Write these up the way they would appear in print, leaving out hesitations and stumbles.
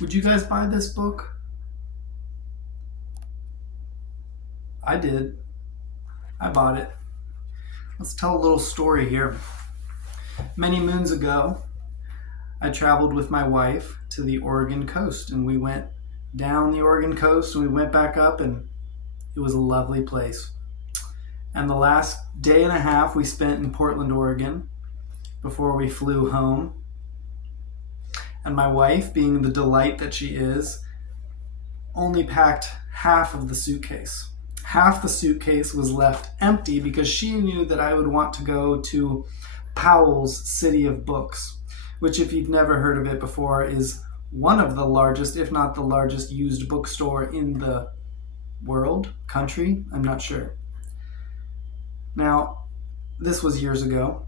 Would you guys buy this book? I did. I bought it. Let's tell a little story here. Many moons ago, I traveled with my wife to the Oregon coast, and we went down the Oregon coast and we went back up, and it was a lovely place. And the last day and a half we spent in Portland, Oregon before we flew home. And my wife, being the delight that she is, only packed half of the suitcase. Half the suitcase was left empty because she knew that I would want to go to Powell's City of Books, which, if you've never heard of it before, is one of the largest, if not the largest, used bookstore in the world, country, I'm not sure. Now, this was years ago,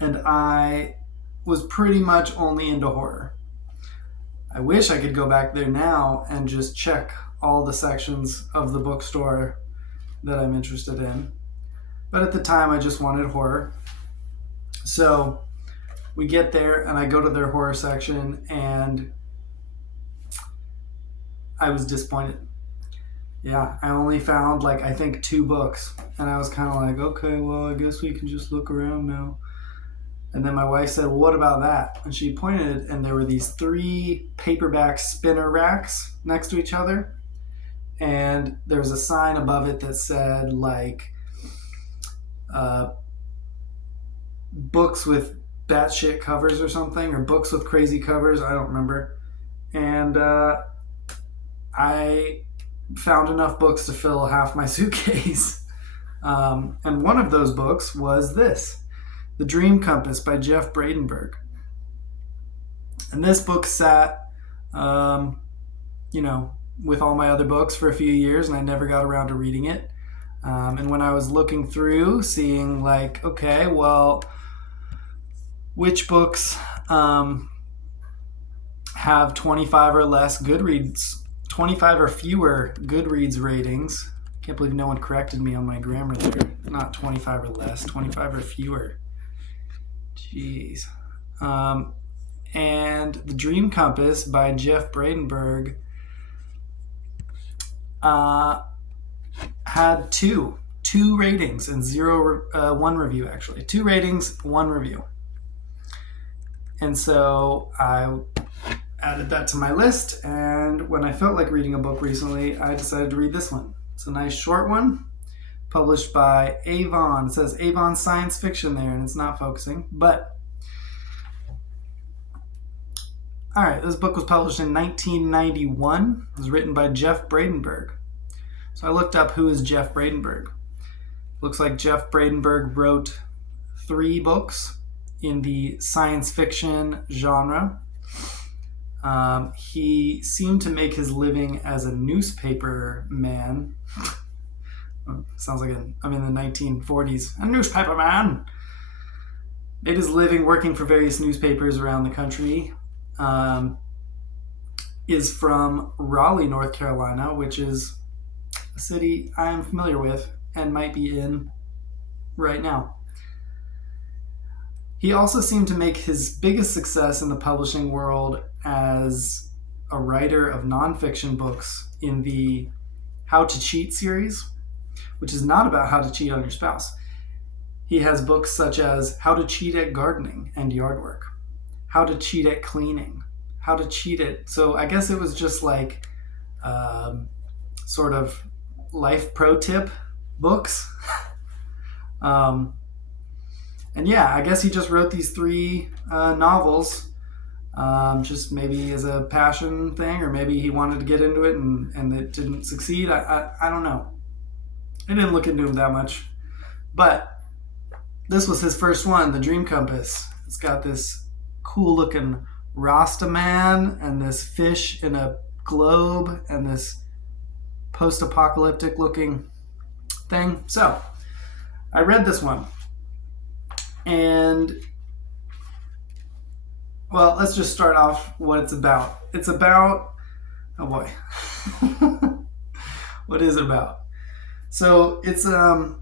and I was pretty much only into horror. I wish I could go back there now and just check all the sections of the bookstore that I'm interested in. But at the time, I just wanted horror. So we get there, and I go to their horror section, and I was disappointed. Yeah, I only found, I think 2 books. And I was kind of like, okay, well, I guess we can just look around now. And then my wife said, well, what about that? And she pointed, and there were these 3 paperback spinner racks next to each other. And there was a sign above it that said, books with batshit covers or something, or books with crazy covers. I don't remember. And I found enough books to fill half my suitcase. And one of those books was this, The Dream Compass by Jeff Bredenberg. And this book sat, with all my other books for a few years, and I never got around to reading it. And when I was looking through, seeing okay, well, which books have 25 or less Goodreads, 25 or fewer Goodreads ratings. Can't believe no one corrected me on my grammar there. Not 25 or less, 25 or fewer. Jeez. And The Dream Compass by Jeff Bredenberg had two ratings and one review, actually. 2 ratings, 1 review. And so I added that to my list, and when I felt like reading a book recently, I decided to read this one. It's a nice short one, published by Avon. It says Avon Science Fiction there, and it's not focusing, but all right, this book was published in 1991. It was written by Jeff Bredenberg. So I looked up who is Jeff Bredenberg. Looks like Jeff Bredenberg wrote 3 books in the science fiction genre. He seemed to make his living as a newspaper man. Sounds like I'm in the 1940s. A newspaper man. Made his living working for various newspapers around the country. Is from Raleigh, North Carolina, which is a city I am familiar with and might be in right now. He also seemed to make his biggest success in the publishing world as a writer of nonfiction books in the How to Cheat series, which is not about how to cheat on your spouse. He has books such as How to Cheat at Gardening and Yard Work, How to Cheat at Cleaning, How to Cheat at... So I guess it was just sort of life pro tip books. And yeah, I guess he just wrote these 3 novels, just maybe as a passion thing, or maybe he wanted to get into it and it didn't succeed. I don't know. I didn't look into him that much. But this was his first one, The Dream Compass. It's got this cool looking Rasta man and this fish in a globe and this post-apocalyptic looking thing. So I read this one. And, well, let's just start off what it's about. It's about, oh boy, what is it about? So it's an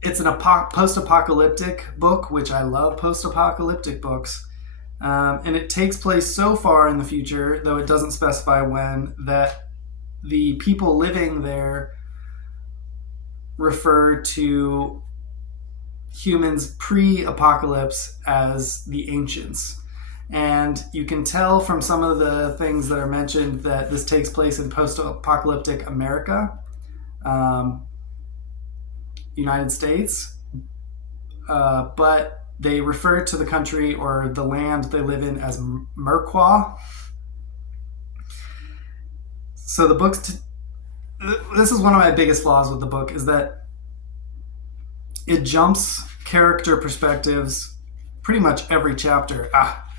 post-apocalyptic book, which I love post-apocalyptic books. And it takes place so far in the future, though it doesn't specify when, that the people living there refer to humans pre-apocalypse as the ancients. And you can tell from some of the things that are mentioned that this takes place in post-apocalyptic America, United States, but they refer to the country or the land they live in as Merqua. So the book's this is one of my biggest flaws with the book, is that it jumps character perspectives pretty much every chapter.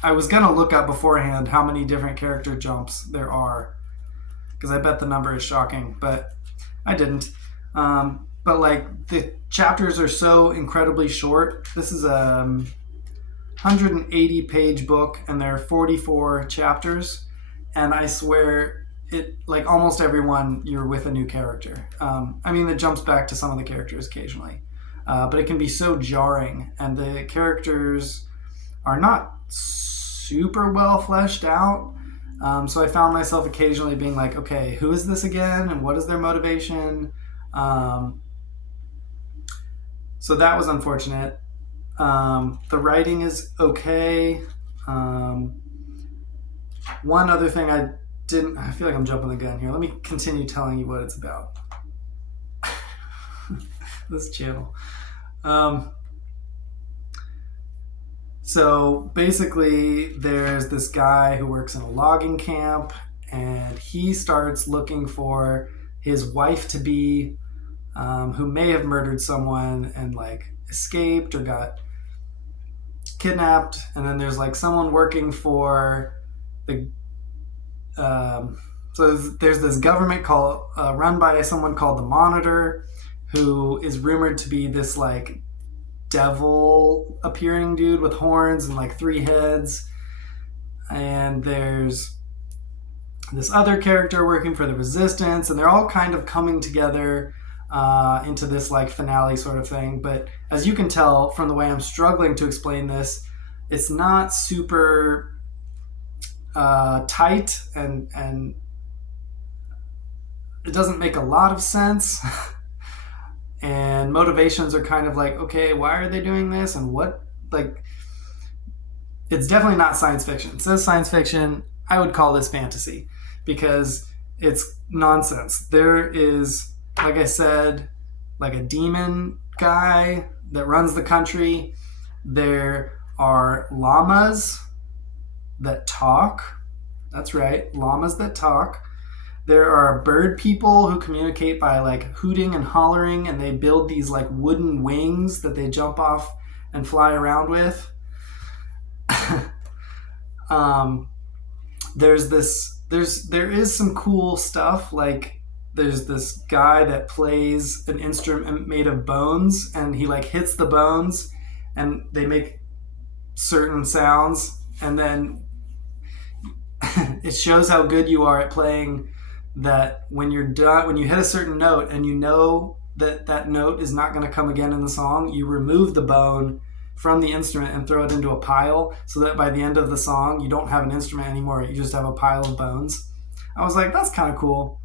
I was going to look up beforehand how many different character jumps there are, because I bet the number is shocking, but I didn't. But like the chapters are so incredibly short. This is a 180 page book and there are 44 chapters, and I swear it, like almost everyone, you're with a new character. I mean, it jumps back to some of the characters occasionally, but it can be so jarring, and the characters are not super well fleshed out. So I found myself occasionally being like, okay, who is this again, and what is their motivation? So that was unfortunate. The writing is okay. One other thing I feel like I'm jumping the gun here. Let me continue telling you what it's about. This channel. So basically, there's this guy who works in a logging camp, and he starts looking for his wife-to-be, who may have murdered someone and like escaped or got kidnapped. And then there's like someone working for the so there's this government run by someone called the Monitor, who is rumored to be this like devil appearing dude with horns and like 3 heads. And there's this other character working for the Resistance, and they're all kind of coming together into this like finale sort of thing. But as you can tell from the way I'm struggling to explain this, it's not super tight, and it doesn't make a lot of sense. And motivations are kind of like, okay, why are they doing this, and what, like, it's definitely not science fiction. It says science fiction. I would call this fantasy, because it's nonsense. There is, like I said, like a demon guy that runs the country. There are llamas that talk. That's right, llamas that talk. There are bird people who communicate by like hooting and hollering, and they build these like wooden wings that they jump off and fly around with. There is some cool stuff. Like there's this guy that plays an instrument made of bones, and he like hits the bones and they make certain sounds, and then it shows how good you are at playing, that when you're done, when you hit a certain note and you know that that note is not going to come again in the song, you remove the bone from the instrument and throw it into a pile, so that by the end of the song you don't have an instrument anymore, you just have a pile of bones. I was like, that's kind of cool.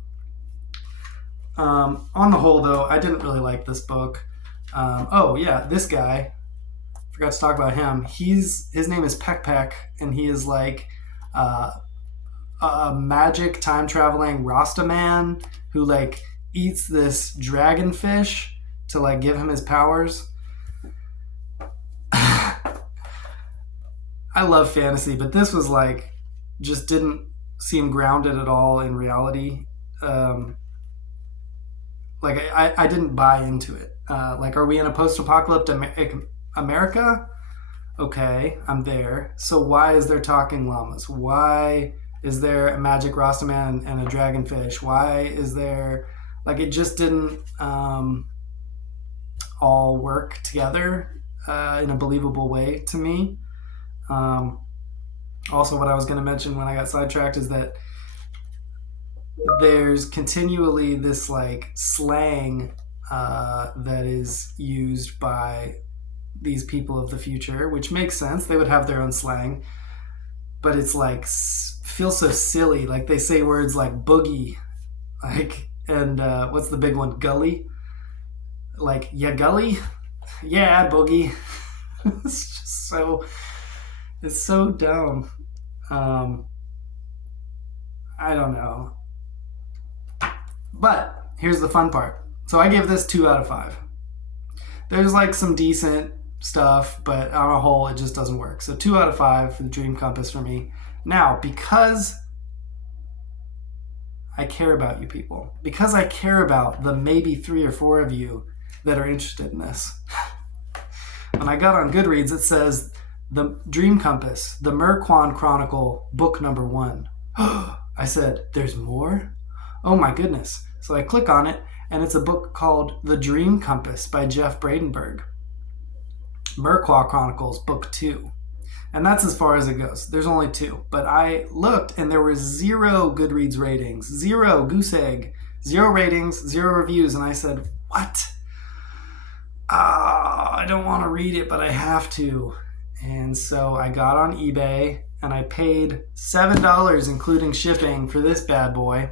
On the whole though, I didn't really like this book. Oh yeah, this guy, forgot to talk about him. His name is Peck Peck, and he is like a magic time traveling Rasta man who like eats this dragonfish to like give him his powers. I love fantasy, but this was like just didn't seem grounded at all in reality. Like I didn't buy into it. Like, are we in a post-apocalyptic America? Okay, I'm there. So why is there talking llamas? Why is there a magic Rastaman and a dragonfish? Why is there, like, it just didn't all work together in a believable way to me. Also, what I was going to mention when I got sidetracked is that there's continually this like slang that is used by these people of the future, which makes sense. They would have their own slang. but it's like feels so silly. Like they say words like boogie, like, and what's the big one? Gully. Like, yeah, gully, yeah, boogie. It's just it's so dumb. I don't know. But here's the fun part. So I give this 2 out of 5. There's like some decent stuff, but on a whole, it just doesn't work. So 2 out of 5 for the Dream Compass for me. Now, because I care about you people, because I care about the maybe 3 or 4 of you that are interested in this, when I got on Goodreads, it says the Dream Compass, the Merquan Chronicle, book number 1. I said, there's more? Oh my goodness. So I click on it, and it's a book called The Dream Compass by Jeff Bredenberg. Merquan Chronicles, book 2. And that's as far as it goes. There's only 2. But I looked, and there were 0 Goodreads ratings. 0, goose egg. 0 ratings, 0 reviews. And I said, what? I don't want to read it, but I have to. And so I got on eBay, and I paid $7, including shipping, for this bad boy.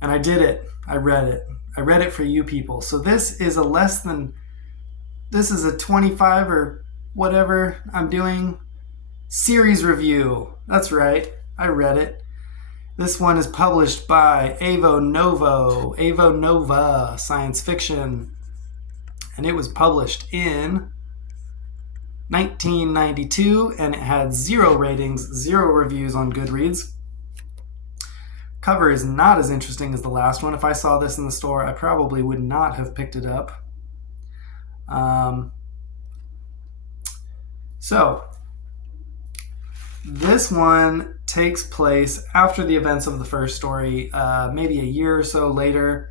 And I did it. I read it. I read it for you people. So this is a 25 or whatever I'm doing series review. That's right. I read it. This one is published by Avo Nova Science Fiction. And it was published in 1992, and it had 0 ratings, 0 reviews on Goodreads. Cover is not as interesting as the last one. If I saw this in the store, I probably would not have picked it up. So this one takes place after the events of the first story, maybe a year or so later.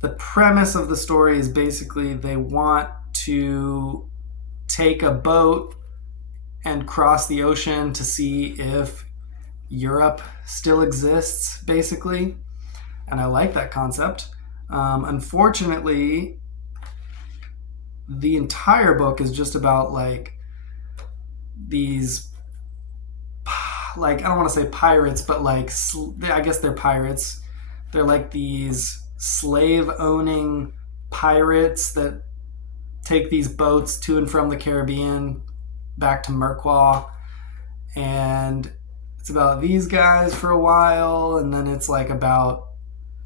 The premise of the story is basically they want to take a boat and cross the ocean to see if Europe still exists, basically. And I like that concept. Unfortunately, the entire book is just about like these, like, I don't want to say pirates, but like, I guess they're pirates. They're like these slave-owning pirates that take these boats to and from the Caribbean back to Merquan. And it's about these guys for a while, and then it's like about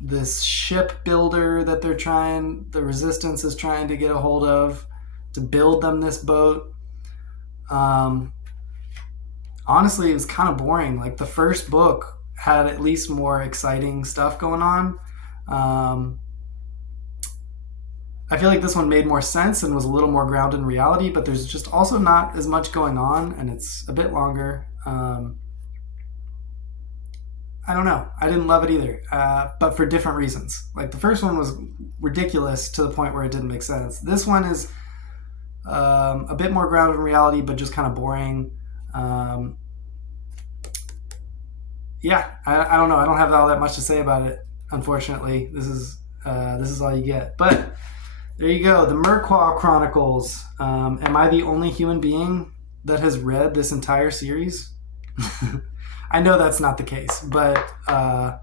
this ship builder that the Resistance is trying to get a hold of to build them this boat. Honestly, it was kind of boring. Like, the first book had at least more exciting stuff going on. I feel like this one made more sense and was a little more grounded in reality, but there's just also not as much going on, and it's a bit longer. I don't know. I didn't love it either, but for different reasons. Like, the first one was ridiculous to the point where it didn't make sense. This one is a bit more grounded in reality, but just kind of boring. Yeah, I don't know. I don't have all that much to say about it, unfortunately. This is all you get. But there you go. The Merquan Chronicles. Am I the only human being that has read this entire series? I know that's not the case, but I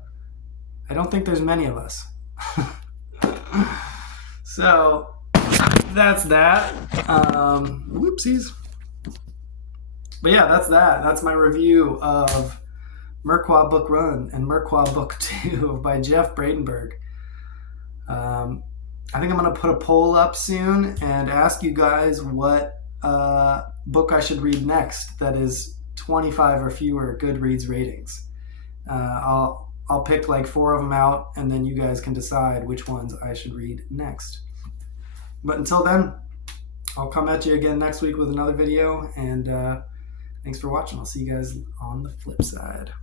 don't think there's many of us. So that's that. Whoopsies. But yeah, that's that. That's my review of Merquan Book 1 and Merquan Book 2 by Jeff Bredenberg. I think I'm going to put a poll up soon and ask you guys what book I should read next that is 25 or fewer Goodreads ratings. I'll pick like 4 of them out, and then you guys can decide which ones I should read next. But until then, I'll come at you again next week with another video, and thanks for watching. I'll see you guys on the flip side.